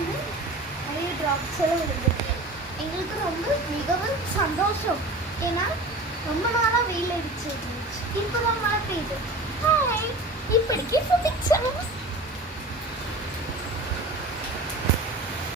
வந்து நிறைய ட்ராப்ஸ் எல்லாம் விழுந்துருக்கு. எங்களுக்கு ரொம்ப மிகவும் சந்தோஷம். ஏன்னா ரொம்ப நாளாக வெயில் அடிச்சு இருந்துச்சு. இப்போ தான் மழை பெய்யுது. ஹாய், இப்படிக்கு